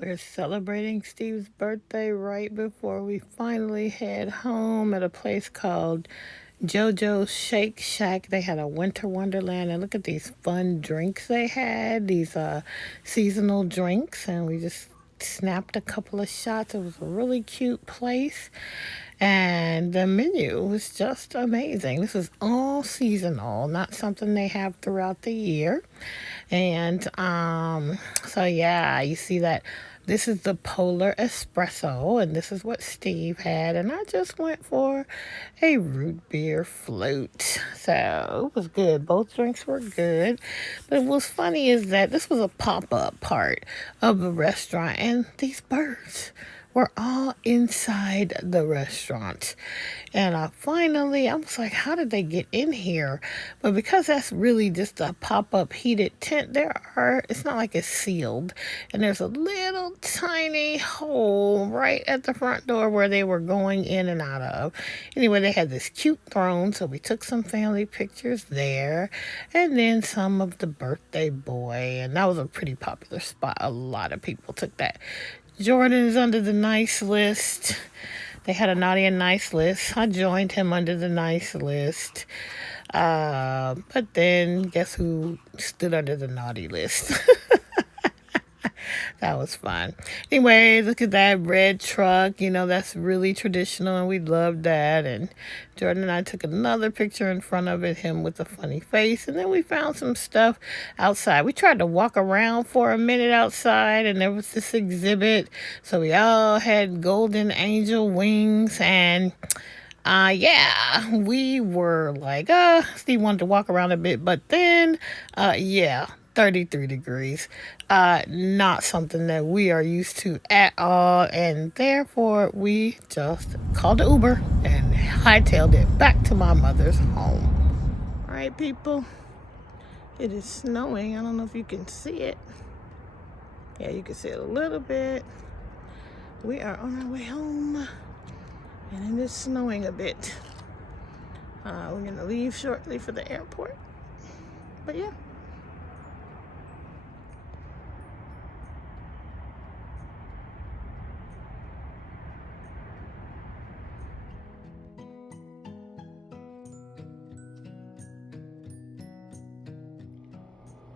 We're celebrating Steve's birthday right before we finally head home at a place called JoJo's Shake Shack. They had a winter wonderland, and look at these fun drinks they had, these seasonal drinks, and we just snapped a couple of shots. It was a really cute place, and the menu was just amazing. This is all seasonal, not something they have throughout the year. And so yeah, you see that this is the Polar Espresso, and this is what Steve had. And I just went for a root beer float. So it was good. Both drinks were good. But what's funny is that this was a pop up part of the restaurant, and these birds were all inside the restaurant. And I was like, how did they get in here? But because that's really just a pop up heated tent, it's not like it's sealed. And there's a little tiny hole right at the front door where they were going in and out of. Anyway, they had this cute throne, so we took some family pictures there. And then some of the birthday boy. And that was a pretty popular spot. A lot of people took that. Jordan is under the nice list. They had a naughty and nice list. I joined him under the nice list. But then guess who stood under the naughty list? That was fun. Anyway, look at that red truck. That's really traditional, and we loved that. And Jordan and I took another picture in front of it, him with a funny face. And then we found some stuff outside. We tried to walk around for a minute outside, and there was this exhibit. So we all had golden angel wings, and yeah, we were like, Steve wanted to walk around a bit, but then, yeah, 33 degrees. Not something that we are used to at all, and therefore we just called an Uber and hightailed it back to my mother's home. All right, people, it is snowing. I don't know if you can see it. Yeah, you can see it a little bit. We are on our way home, and it is snowing a bit. We're going to leave shortly for the airport. But yeah.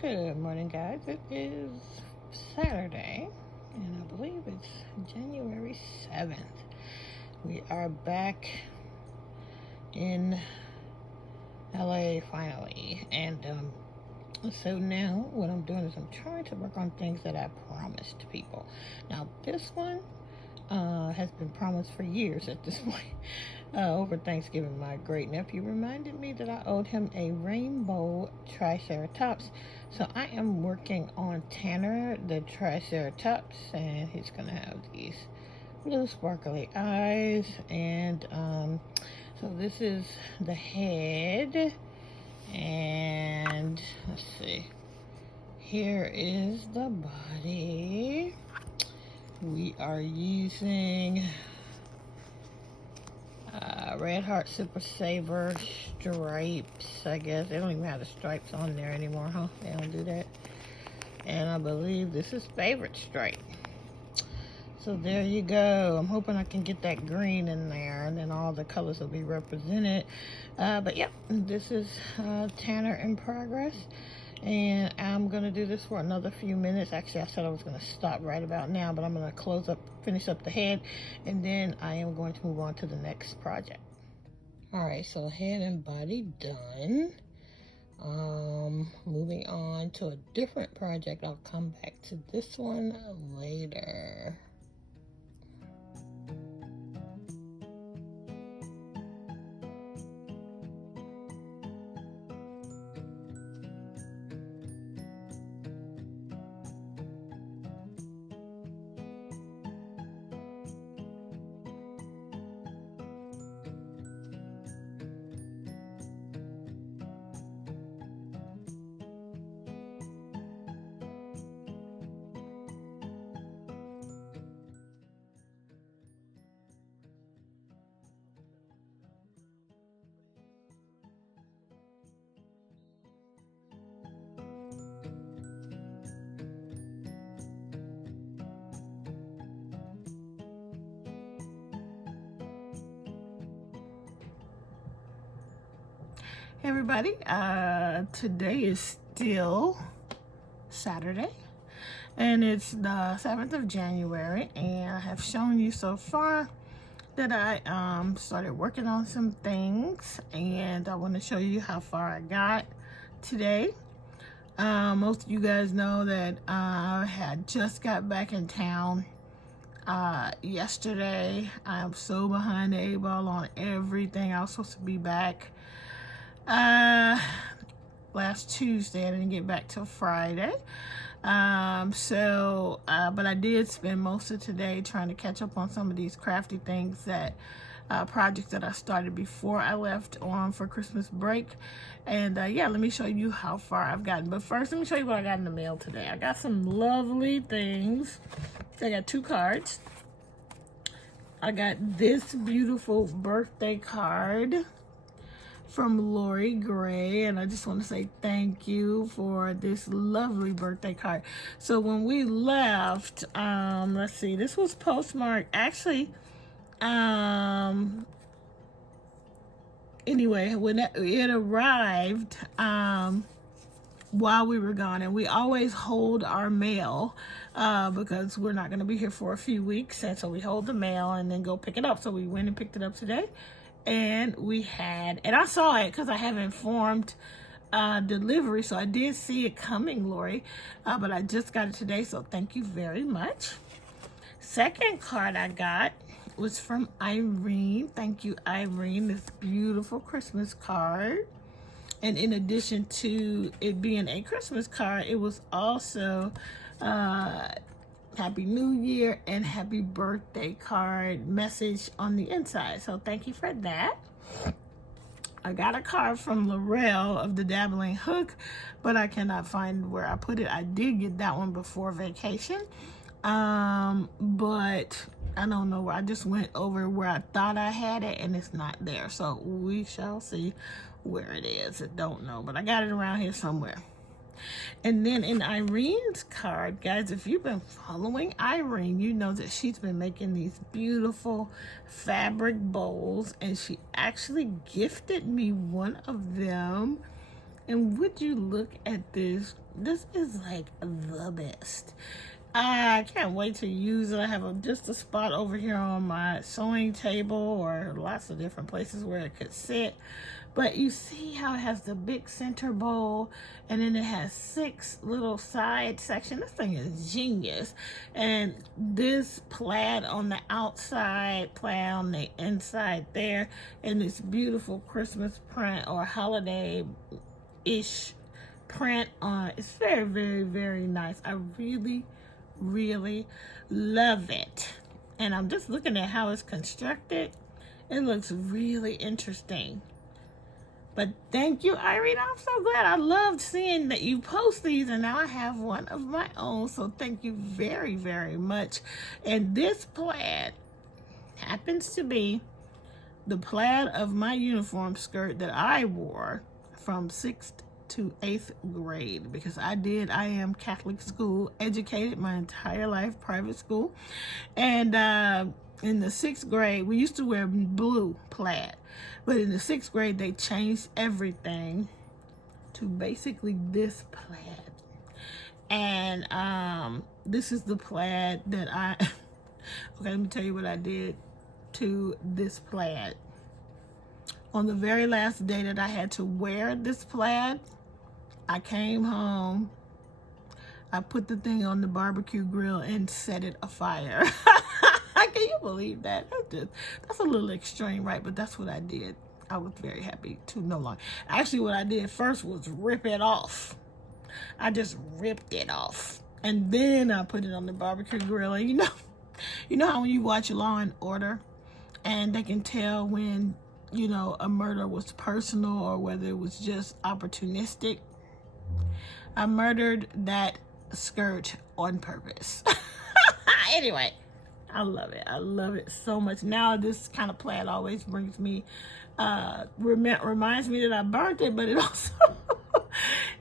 Good morning, guys. It is Saturday, and I believe it's January 7th. We are back in LA finally, and so now what I'm doing is I'm trying to work on things that I promised people. Now this one has been promised for years at this point. Over Thanksgiving, my great nephew reminded me that I owed him a rainbow Triceratops. So I am working on Tanner the Triceratops, and he's going to have these blue sparkly eyes. And so this is the head. And let's see. Here is the body. We are using Red Heart Super Saver stripes, I guess. They don't even have the stripes on there anymore, huh? They don't do that. And I believe this is favorite stripe. So there you go. I'm hoping I can get that green in there, and then all the colors will be represented. But yeah, this is Tanner in progress. And I'm going to do this for another few minutes. Actually, I said I was going to stop right about now, but I'm going to finish up the head, and then I am going to move on to the next project. All right, so head and body done. Moving on to a different project. I'll come back to this one later. Hey everybody, today is still Saturday and it's the 7th of January, and I have shown you so far that I started working on some things, and I want to show you how far I got today. Most of you guys know that I had just got back in town yesterday. I'm so behind the 8 ball on everything. I was supposed to be back last Tuesday. I didn't get back till Friday. But I did spend most of today trying to catch up on some of these crafty things that projects that I started before I left on for Christmas break. And yeah, let me show you how far I've gotten. But first, let me show you what I got in the mail today. I got some lovely things. I got 2 cards. I got this beautiful birthday card from Lori Gray, and I just want to say thank you for this lovely birthday card. So when we left, let's see, this was postmarked actually, anyway, when it arrived while we were gone, and we always hold our mail because we're not going to be here for a few weeks, and so we hold the mail and then go pick it up. So we went and picked it up today, and I saw it because I have informed delivery, so I did see it coming, Lori, but I just got it today, so thank you very much. Second card I got was from Irene. Thank you, Irene. This beautiful Christmas card. And in addition to it being a Christmas card, it was also Happy New Year and Happy Birthday card message on the inside. So thank you for that. I got a card from Laurel of the Dabbling Hook, but I cannot find where I put it. I did get that one before vacation, but I don't know where. I just went over where I thought I had it, and it's not there. So we shall see where it is. I don't know, but I got it around here somewhere. And then in Irene's card, guys, if you've been following Irene, you know that she's been making these beautiful fabric bowls, and she actually gifted me one of them. And would you look at this? This is like the best. I can't wait to use it. I have just a spot over here on my sewing table, or lots of different places where it could sit. But you see how it has the big center bowl, and then it has 6 little side sections. This thing is genius. And this plaid on the outside, plaid on the inside there, and this beautiful Christmas print or holiday-ish print on. It's very, very, very nice. I really love it. And I'm just looking at how it's constructed. It looks really interesting. But thank you, Irene. I'm so glad. I loved seeing that you post these, and now I have one of my own. So thank you very, very much. And this plaid happens to be the plaid of my uniform skirt that I wore from 6th to 8th grade, because I am Catholic school educated my entire life, private school. And in the 6th grade, we used to wear blue plaid, but in the 6th grade, they changed everything to basically this plaid. And this is the plaid that okay, let me tell you what I did to this plaid. On the very last day that I had to wear this plaid, I came home, I put the thing on the barbecue grill and set it afire. Can you believe that? That's a little extreme, right? But that's what I did. I was very happy to no longer. Actually, what I did first was rip it off. I just ripped it off, and then I put it on the barbecue grill. And you know how when you watch Law and Order, and they can tell when, you know, a murder was personal or whether it was just opportunistic. I murdered that skirt on purpose. Anyway, I love it. I love it so much. Now this kind of plaid always brings me, reminds me that I burnt it, but it also,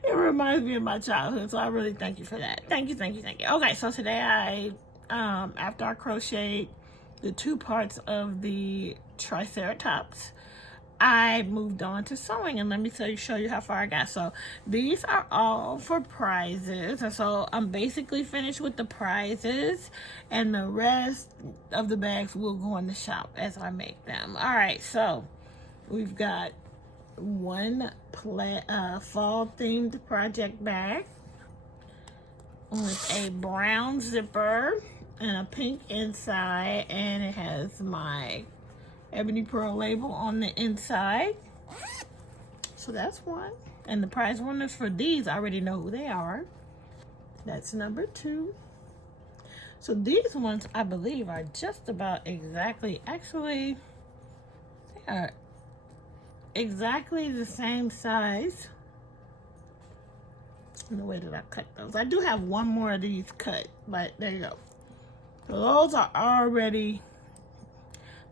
it reminds me of my childhood. So I really thank you for that. Thank you, thank you, thank you. Okay, so today after I crocheted the 2 parts of the Triceratops, I moved on to sewing, and let me show you how far I got. So these are all for prizes, and so I'm basically finished with the prizes, and the rest of the bags will go in the shop as I make them. All right, so we've got one fall themed project bag with a brown zipper and a pink inside, and it has my Ebony Pearl label on the inside. So that's one. And the prize winners for these, I already know who they are. That's number 2. So these ones, I believe, are just about exactly, actually, they are exactly the same size. And the way that I cut those. I do have one more of these cut, but there you go. So those are already,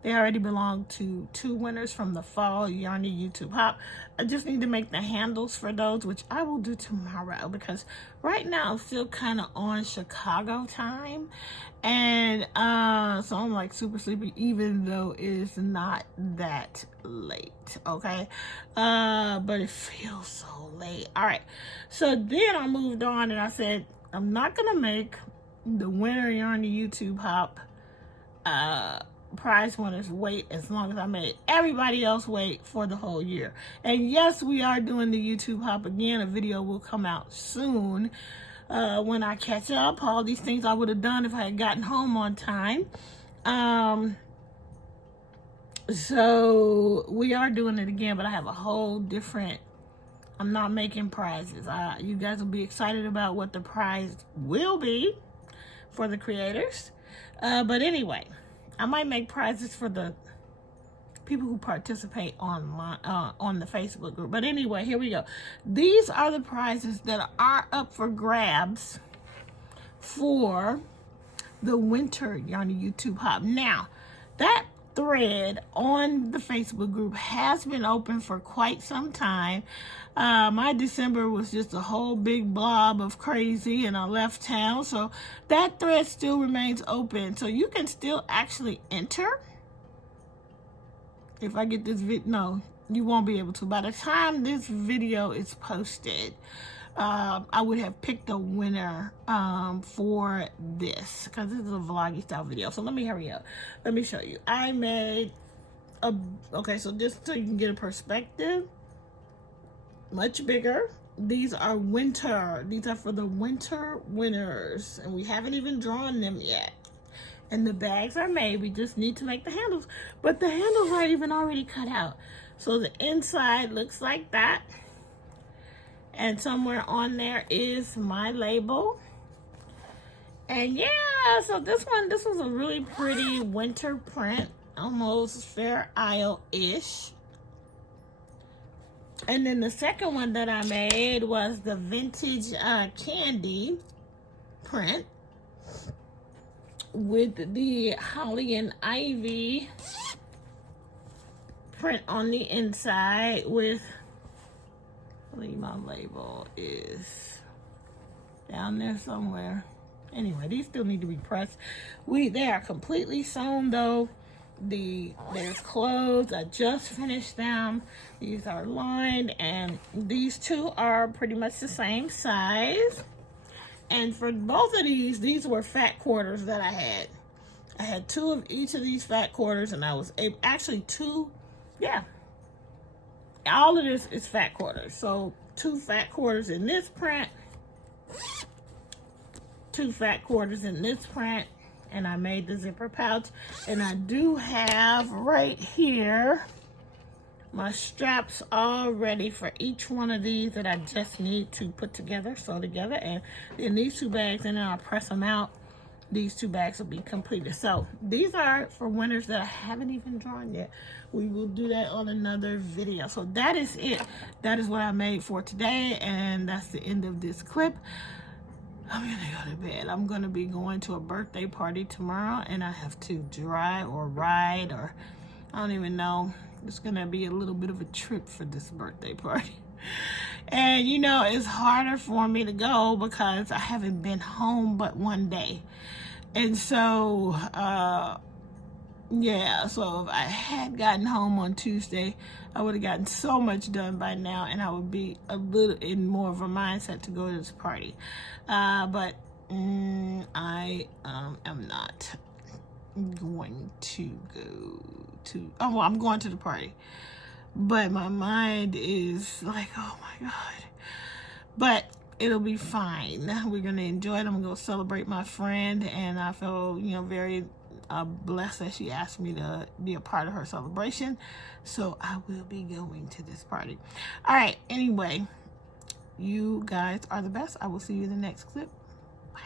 they already belong to 2 winners from the fall Yarny YouTube Hop. I just need to make the handles for those, which I will do tomorrow, because right now I'm still kind of on Chicago time. And so I'm like super sleepy, even though it's not that late, okay? But it feels so late. All right, so then I moved on and I said, I'm not gonna make the winner Yarny YouTube Hop prize winners wait as long as I made everybody else wait for the whole year. And yes, we are doing the YouTube Hop again. A video will come out soon when I catch up. All these things I would have done if I had gotten home on time. So we are doing it again, but I have a whole different, I'm not making prizes. You guys will be excited about what the prize will be for the creators. But anyway, I might make prizes for the people who participate online on the Facebook group. But anyway, here we go. These are the prizes that are up for grabs for the winter Yarny YouTube Hop. Now, that thread on the Facebook group has been open for quite some time. My December was just a whole big blob of crazy, and I left town, so that thread still remains open, so you can still actually enter. If I get this no, you won't be able to. By the time this video is posted, I would have picked a winner for this, because this is a vloggy style video. So let me hurry up. Let me show you. I made a, okay, so just so you can get a perspective, much bigger. These are winter. These are for the winter winners, and we haven't even drawn them yet. And the bags are made. We just need to make the handles, but the handles are even already cut out. So the inside looks like that. And somewhere on there is my label. And yeah, so this was a really pretty winter print, almost Fair Isle-ish. And then the second one that I made was the vintage candy print with the holly and ivy print on the inside with, I believe my label is down there somewhere. Anyway, these still need to be pressed. They are completely sewn though. There's clothes. I just finished them. These are lined, and these two are pretty much the same size. And for both of these were fat quarters that I had. I had 2 of each of these fat quarters, and I was able, actually 2, yeah. All of this is fat quarters. So 2 fat quarters in this print, 2 fat quarters in this print, and I made the zipper pouch. And I do have right here my straps all ready for each one of these that I just need to put together, sew together. And then these 2 bags, and then I'll press them out. These 2 bags will be completed. So these are for winners that I haven't even drawn yet. We will do that on another video. So that is it. That is what I made for today, and that's the end of this clip. I'm gonna go to bed. I'm gonna be going to a birthday party tomorrow, and I have to drive or ride, or I don't even know. It's gonna be a little bit of a trip for this birthday party. And you know, it's harder for me to go because I haven't been home but one day. And so yeah, so if I had gotten home on Tuesday, I would have gotten so much done by now, and I would be a little in more of a mindset to go to this party. But I am not going to go to. Oh, well, I'm going to the party, but my mind is like, oh my God. But it'll be fine. We're gonna enjoy it. I'm gonna go celebrate my friend, and I feel, very blessed that she asked me to be a part of her celebration. So I will be going to this party. All right. Anyway, you guys are the best. I will see you in the next clip. Bye.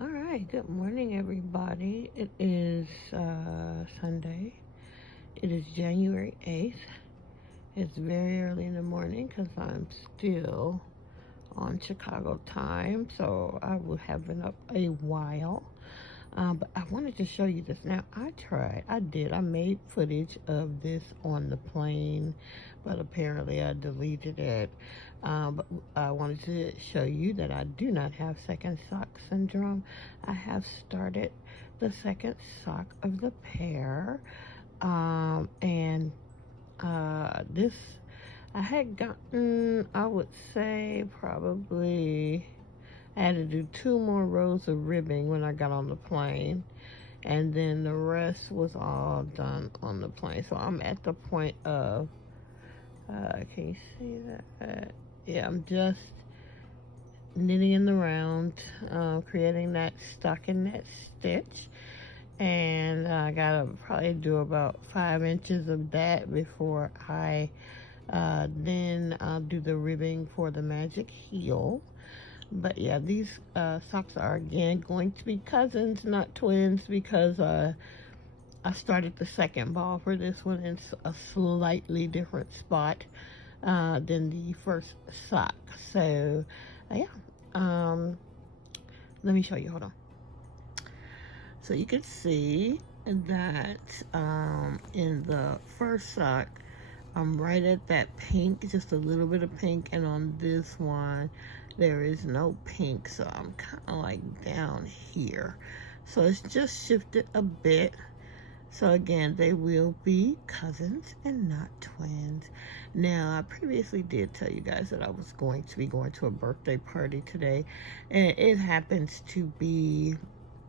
All right. Good morning, everybody. It is Sunday. It is January 8th. It's very early in the morning because I'm still on Chicago time, so I will have been up a while. But I wanted to show you this. Now, I made footage of this on the plane, but apparently I deleted it. But I wanted to show you that I do not have second sock syndrome. I have started the second sock of the pair. And this, I had gotten, I would say probably, I had to do 2 more rows of ribbing when I got on the plane, and then the rest was all done on the plane. So I'm at the point of, can you see that? Yeah, I'm just knitting in the round, creating that stockinette stitch. And I gotta probably do about 5 inches of that before I then I'll do the ribbing for the magic heel. But yeah, these socks are again going to be cousins, not twins, because I started the second ball for this one in a slightly different spot than the first sock. So yeah, let me show you. Hold on. So you can see that in the first sock, I'm right at that pink, just a little bit of pink, and on this one, there is no pink, so I'm kind of like down here. So it's just shifted a bit. So again, they will be cousins and not twins. Now, I previously did tell you guys that I was going to be going to a birthday party today, and it happens to be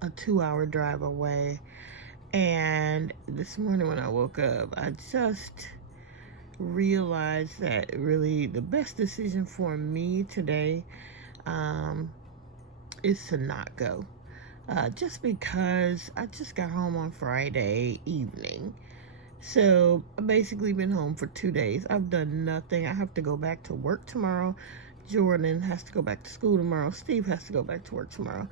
a 2-hour drive away. And this morning when I woke up, I just realized that really the best decision for me today is to not go. Just because I just got home on Friday evening. So I've basically been home for 2 days. I've done nothing. I have to go back to work tomorrow. Jordan has to go back to school tomorrow. Steve has to go back to work tomorrow.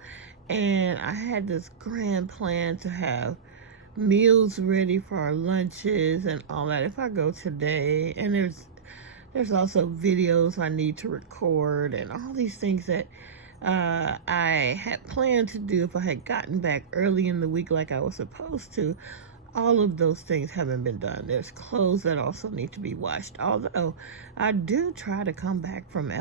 And I had this grand plan to have meals ready for our lunches and all that if I go today. And there's also videos I need to record and all these things that I had planned to do if I had gotten back early in the week like I was supposed to. All of those things haven't been done. There's clothes that also need to be washed. Although I do try to come back from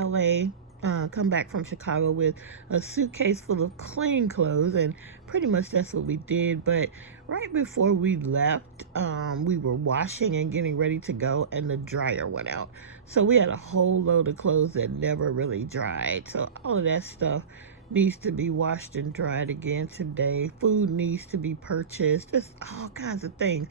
Chicago with a suitcase full of clean clothes, and pretty much that's what we did. But right before we left, we were washing and getting ready to go, and the dryer went out. So we had a whole load of clothes that never really dried. So all of that stuff needs to be washed and dried again today. Food needs to be purchased. Just all kinds of things.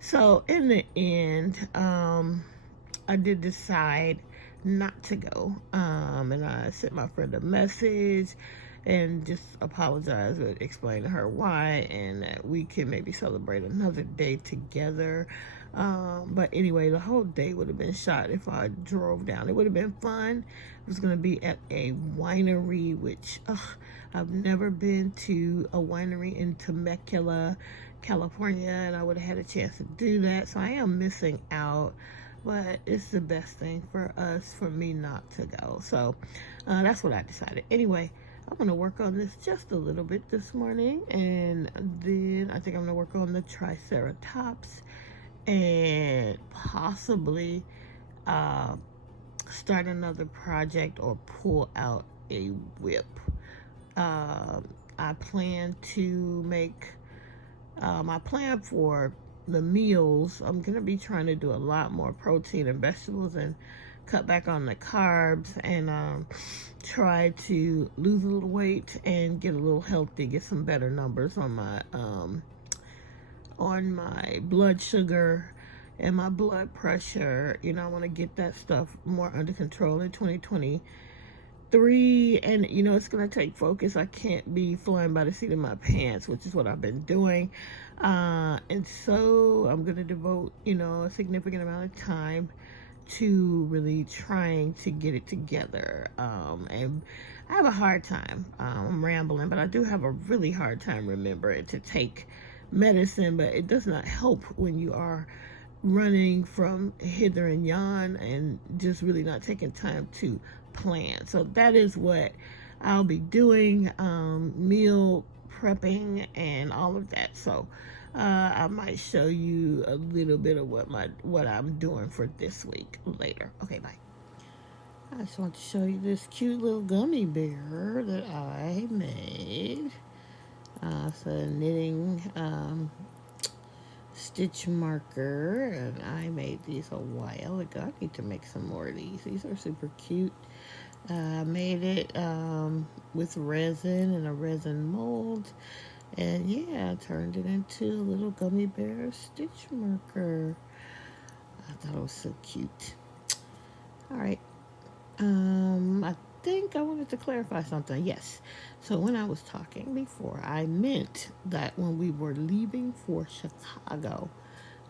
So in the end, I did decide not to go. And I sent my friend a message and just apologize, but explain to her why, and that we can maybe celebrate another day together. But anyway, the whole day would have been shot if I drove down. It would have been fun. It was going to be at a winery, which I've never been to a winery in Temecula, California, and I would have had a chance to do that. So I am missing out, but it's the best thing for me not to go. So that's what I decided. Anyway, I'm going to work on this just a little bit this morning, and then I think I'm going to work on the Triceratops and possibly start another project or pull out a whip. I plan to make My plan for the meals, I'm going to be trying to do a lot more protein and vegetables and cut back on the carbs and try to lose a little weight and get a little healthy, get some better numbers on my blood sugar and my blood pressure. You know, I want to get that stuff more under control in 2023. And, you know, it's going to take focus. I can't be flying by the seat of my pants, which is what I've been doing. And so I'm going to devote, you know, a significant amount of time to really trying to get it together. And I have a hard time. I'm rambling, but I do have a really hard time remembering to take medicine, but it does not help when you are running from hither and yon and just really not taking time to plan. So that is what I'll be doing, meal prepping and all of that. So I might show you a little bit of what I'm doing for this week later. Okay, bye. I just want to show you this cute little gummy bear that I made. It's a knitting stitch marker, and I made these a while ago. I need to make some more of these. These are super cute. I made it with resin and a resin mold. And yeah, I turned it into a little gummy bear stitch marker. I thought it was so cute. All right. I think I wanted to clarify something. Yes. So when I was talking before, I meant that when we were leaving for Chicago,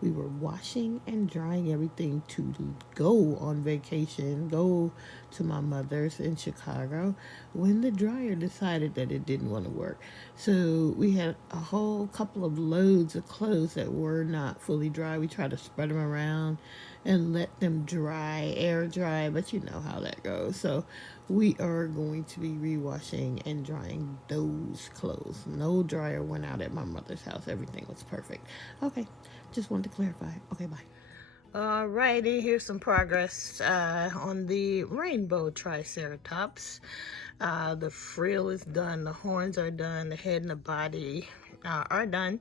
we were washing and drying everything to go on vacation, go to my mother's in Chicago, when the dryer decided that it didn't want to work. So we had a whole couple of loads of clothes that were not fully dry. We tried to spread them around and let them dry, air dry, but you know how that goes. So we are going to be rewashing and drying those clothes. No dryer went out at my mother's house. Everything was perfect. Okay. Just wanted to clarify. Okay, bye. Alrighty, here's some progress on the rainbow Triceratops. The frill is done, the horns are done, the head and the body are done.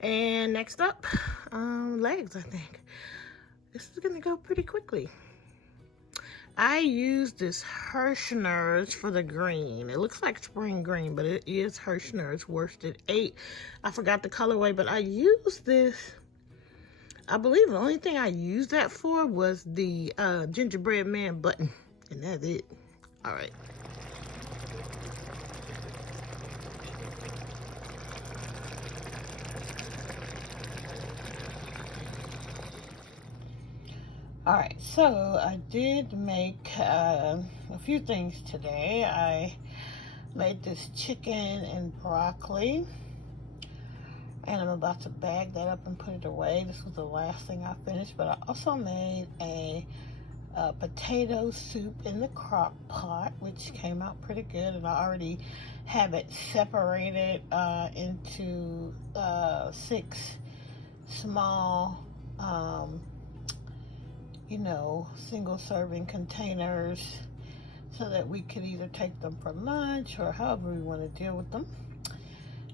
And next up, legs, I think. This is gonna go pretty quickly. I used this Hirschner's for the green. It looks like spring green, but it is Hirschner's worsted 8. I forgot the colorway, but I used this. I believe the only thing I used that for was the gingerbread man button, and that's it. All right. All right, so I did make a few things today. I made this chicken and broccoli. And I'm about to bag that up and put it away. This was the last thing I finished, but I also made a potato soup in the crock pot, which came out pretty good. And I already have it separated into 6 small, single serving containers so that we could either take them for lunch or however we want to deal with them.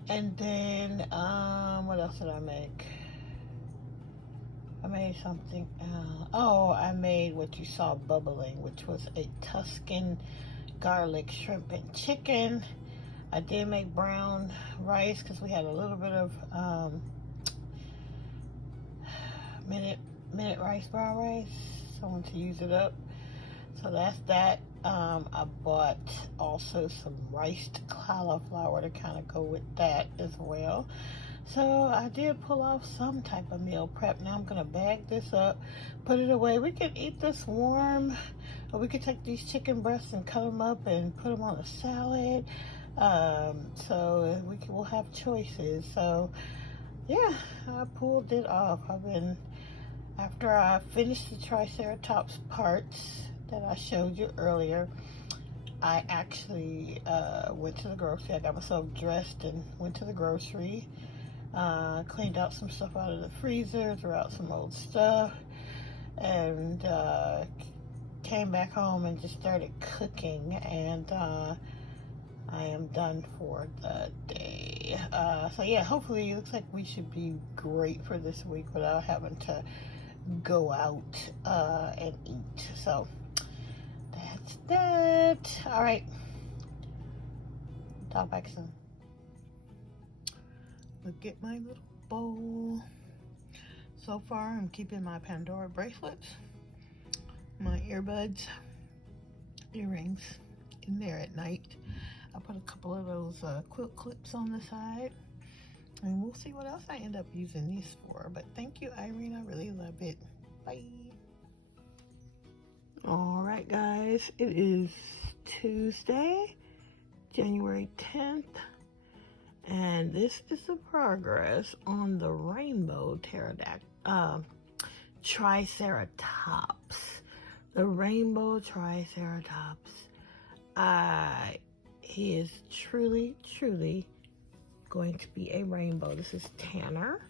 And then, what else did I make? I made something, I made what you saw bubbling, which was a Tuscan garlic shrimp and chicken. I did make brown rice because we had a little bit of minute rice, brown rice. So I want to use it up. So that's that. I bought also some riced cauliflower to kind of go with that as well. So I did pull off some type of meal prep. Now I'm going to bag this up, put it away. We can eat this warm, or we could take these chicken breasts and cut them up and put them on a salad. So we'll have choices. So yeah, I pulled it off. After I finished the Triceratops parts that I showed you earlier, I actually went to the grocery. I got myself dressed and went to the grocery, cleaned out some stuff out of the freezer, threw out some old stuff, and came back home and just started cooking. And I am done for the day. So yeah, hopefully it looks like we should be great for this week without having to go out and eat. So that's that. All right. Talk back soon. Look at my little bowl. So far, I'm keeping my Pandora bracelets, my earbuds, earrings in there at night. I put a couple of those quilt clips on the side, and we'll see what else I end up using these for. But thank you, Irene. I really love it. Bye. All right, guys. It is Tuesday, January 10th, and this is the progress on the rainbow Triceratops. The rainbow Triceratops. He is truly going to be a rainbow. This is Tanner.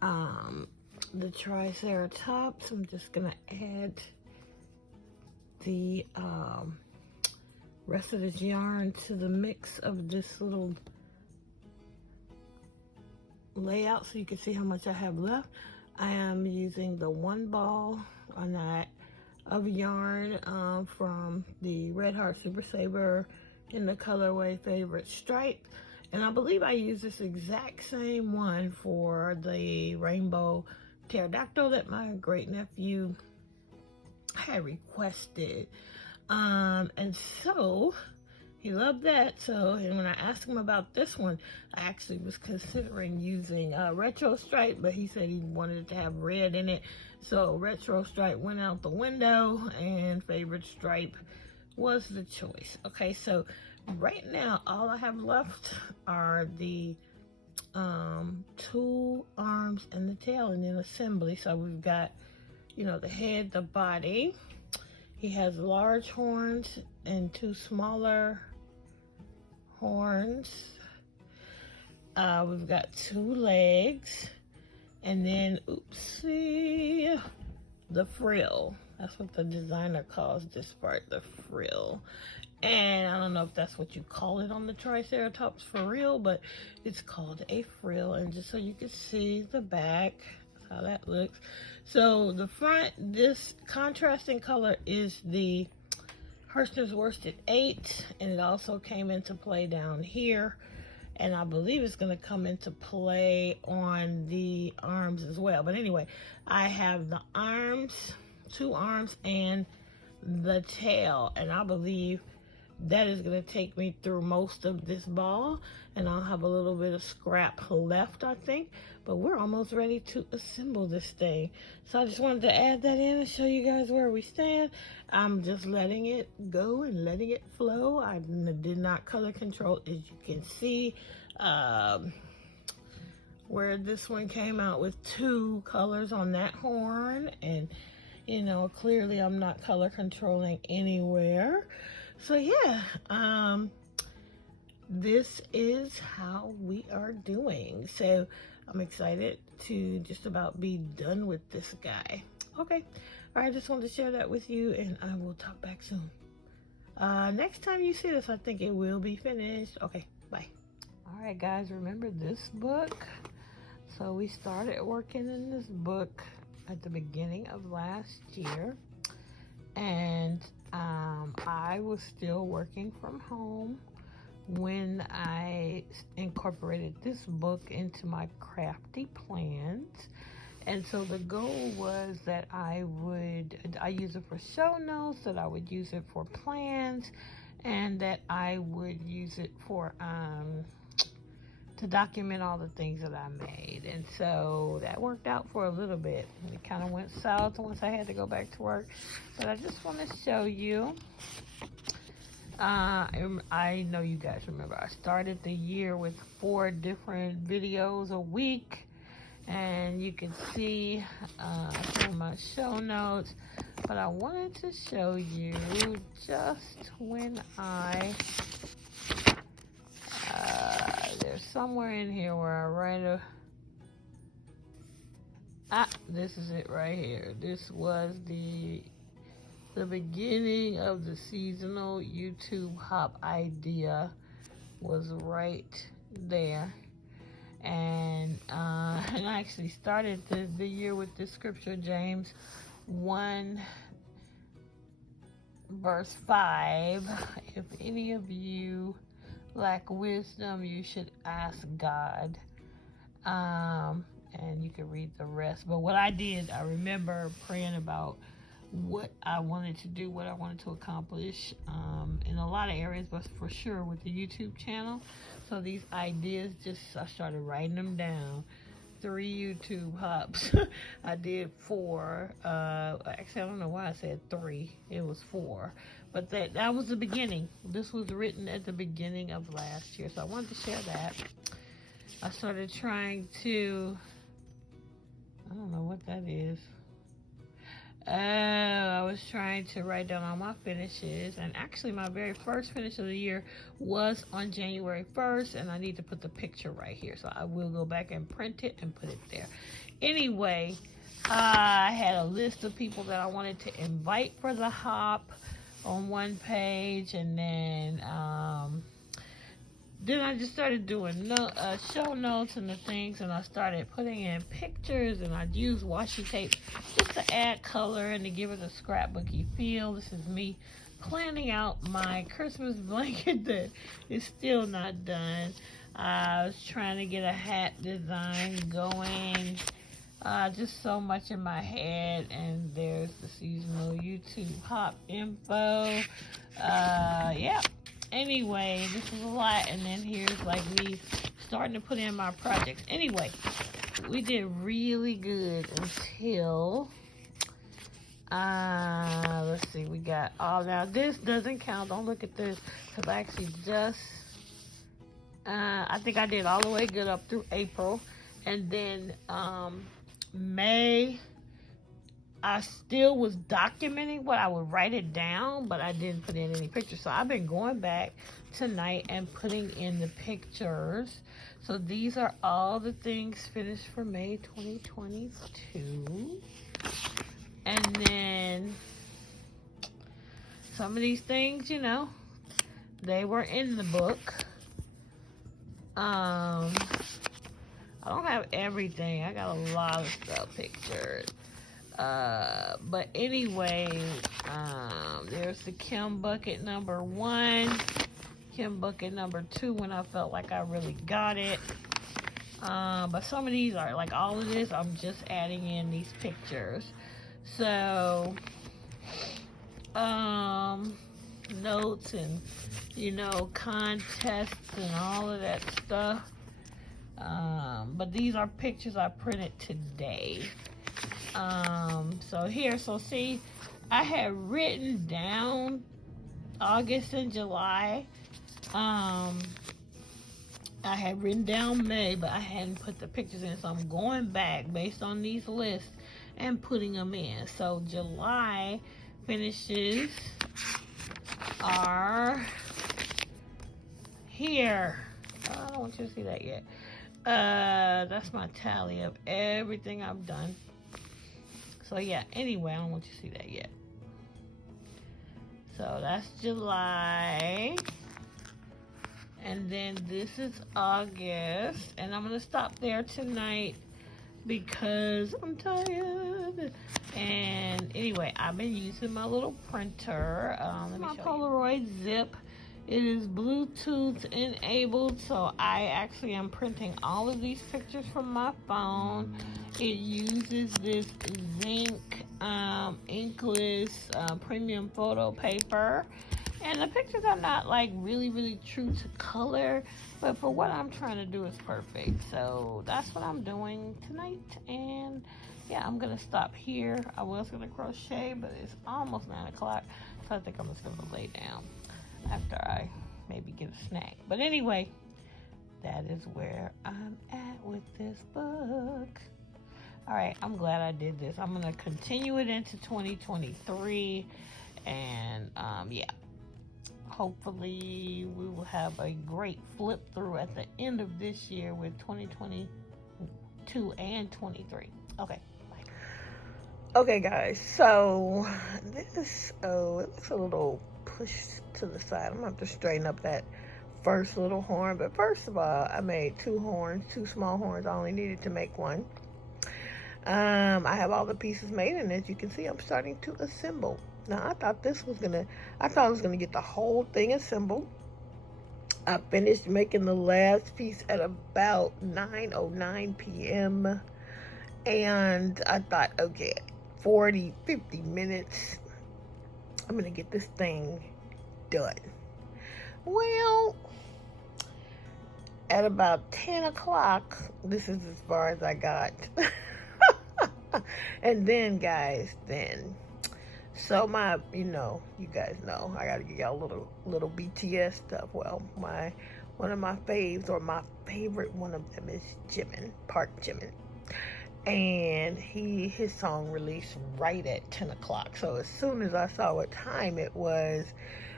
The Triceratops, I'm just gonna add the rest of this yarn to the mix of this little layout so you can see how much I have left. I am using the 1 ball on that of yarn from the Red Heart Super Saver in the colorway Favorite Stripe, and I believe I use this exact same one for the rainbow pterodactyl that my great nephew had requested, and so he loved that. So, and when I asked him about this one, I actually was considering using retro stripe, but he said he wanted it to have red in it. So retro stripe went out the window, and favorite stripe was the choice. Okay, so right now all I have left are the 2 arms and the tail, and then assembly. So we've got, you know, the head, the body. He has large horns and 2 smaller horns. We've got 2 legs, and then oopsie, the frill. That's what the designer calls this part, the frill. And I don't know if that's what you call it on the Triceratops for real, but it's called a frill. And just so you can see the back, that's how that looks. So the front, this contrasting color is the Hershner's Worsted 8, and it also came into play down here, and I believe it's going to come into play on the arms as well. But anyway, I have the arms, 2 arms, and the tail, and I believe that is going to take me through most of this ball, and I'll have a little bit of scrap left, I think, but we're almost ready to assemble this thing. So I just wanted to add that in and show you guys where we stand. I'm just letting it go and letting it flow. I did not color control, as you can see, where this one came out with 2 colors on that horn, and you know, clearly I'm not color controlling anywhere. So yeah, this is how we are doing. So I'm excited to just about be done with this guy. Okay, all right, I just wanted to share that with you, and I will talk back soon. Next time you see this, I think it will be finished. Okay, bye. All right, guys, remember this book? So we started working in this book at the beginning of last year, and I was still working from home when I incorporated this book into my crafty plans. And so the goal was that I use it for show notes, that I would use it for plans, and that I would use it for to document all the things that I made. And so that worked out for a little bit. It kind of went south once I had to go back to work. But I just want to show you. I know you guys remember I started the year with 4 different videos a week. And you can see some of my show notes. But I wanted to show you just when there's somewhere in here where I write this is it right here. This was the beginning of the seasonal YouTube hop idea, was right there. And I actually started the year with this scripture, James 1 verse 5. If any of you lack wisdom, you should ask God. And you can read the rest. But what I did, I remember praying about what I wanted to do, what I wanted to accomplish in a lot of areas, but for sure with the YouTube channel. So these ideas, I started writing them down. 3 YouTube hops. I did 4. Actually, I don't know why I said 3. It was 4. But that was the beginning. This was written at the beginning of last year. So I wanted to share that. I started trying to, I don't know what that is. I was trying to write down all my finishes, and actually my very first finish of the year was on January 1st, and I need to put the picture right here, so I will go back and print it and put it there. Anyway, I had a list of people that I wanted to invite for the hop on one page, and then I just started doing show notes and the things, and I started putting in pictures, and I'd use washi tape just to add color and to give it a scrapbooky feel. This is me planning out my Christmas blanket that is still not done. I was trying to get a hat design going. Just so much in my head, and there's the seasonal YouTube hop info. Yeah. Anyway, this is a lot, and then here's like me starting to put in my projects. Anyway, we did really good until, let's see, we got all, now this doesn't count, don't look at this, because I actually just, I think I did all the way good up through April, and then May, I still was documenting what I would write it down, but I didn't put in any pictures. So I've been going back tonight and putting in the pictures. So these are all the things finished for May 2022. And then some of these things, you know, they were in the book. I don't have everything. I got a lot of stuff pictured. But anyway, there's the Kim bucket number 1, Kim bucket number 2 when I felt like I really got it. But some of these are like all of this, I'm just adding in these pictures. So, notes and, you know, contests and all of that stuff. But these are pictures I printed today. So here, so see, I had written down August and July. I had written down May, but I hadn't put the pictures in, so I'm going back based on these lists and putting them in. So July finishes are here. I don't want you to see that yet. That's my tally of everything I've done. So yeah, anyway, I don't want you to see that yet. So that's July. And then this is August. And I'm going to stop there tonight because I'm tired. And anyway, I've been using my little printer. Let me show you. Polaroid Zip. It is Bluetooth enabled, so I actually am printing all of these pictures from my phone. It uses this zinc inkless premium photo paper, and the pictures are not like really true to color, but for what I'm trying to do is perfect. So that's what I'm doing tonight, and yeah, I'm gonna stop here. I was gonna crochet, but it's almost 9 o'clock, so I think I'm just gonna lay down after I maybe get a snack. But anyway, that is where I'm at with this book. All right, I'm glad I did this. I'm going to continue it into 2023. And yeah, hopefully we will have a great flip through at the end of this year with 2022 and 23. Okay. Okay, guys, so this, it looks a little pushed to the side. I'm going to have to straighten up that first little horn. But first of all, I made two horns, two small horns. I only needed to make one. I have all the pieces made, and as you can see, I'm starting to assemble. Now, I thought I was gonna get the whole thing assembled. I finished making the last piece at about 9:09 p.m. And I thought, okay, 40, 50 minutes, I'm gonna get this thing done. Well, at about 10 o'clock, this is as far as I got. And then, guys, so you guys know, I gotta give y'all little BTS stuff. Well, one of my faves, or my favorite one of them, is Jimin, Park Jimin. And his song released right at 10 o'clock. So as soon as I saw what time it was,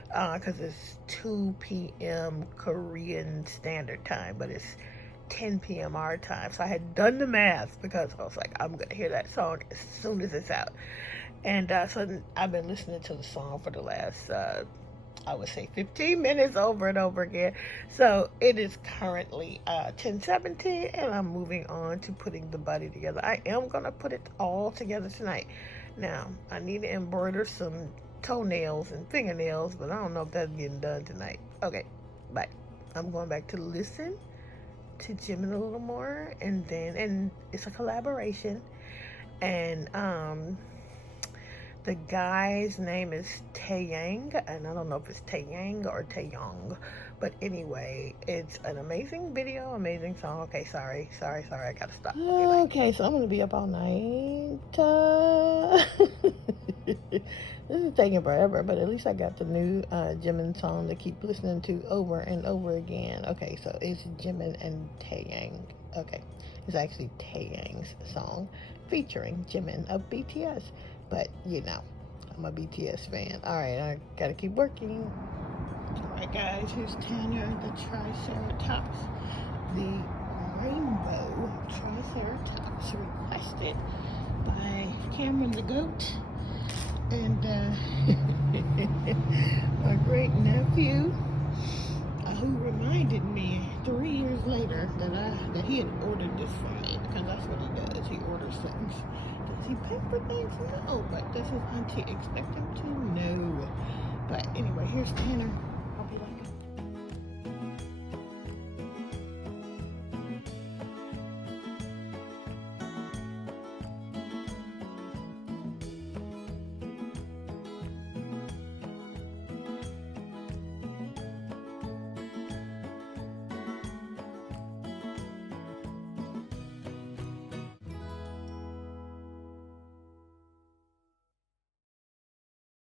because it's 2 p.m. Korean Standard Time, but it's 10 p.m. our time. So I had done the math, because I was like, I'm going to hear that song as soon as it's out. And so I've been listening to the song for the last, I would say 15 minutes over and over again. So it is currently 10:17, and I'm moving on to putting the body together. I am going to put it all together tonight. Now, I need to embroider some toenails and fingernails, but I don't know if that's getting done tonight. Okay, bye. I'm going back to listen to Jimin a little more, and it's a collaboration, and the guy's name is Taeyang, and I don't know if it's Taeyang or Taeyong, but anyway, it's an amazing video, amazing song. Okay, sorry, I gotta stop. Okay, so I'm gonna be up all night. This is taking forever, but at least I got the new Jimin song to keep listening to over and over again. Okay, so it's Jimin and Taeyang. Okay, it's actually Taeyang's song featuring Jimin of BTS. But, I'm a BTS fan. Alright, I gotta keep working. Alright, guys, here's Tanner, the Triceratops. The rainbow Triceratops, requested by Cameron the Goat. And, my great nephew, who reminded me 3 years later that he had ordered this for me, because that's what he does. He orders things. Does he pay for things? No, but this is auntie. Expect him to know. But anyway, here's Tanner.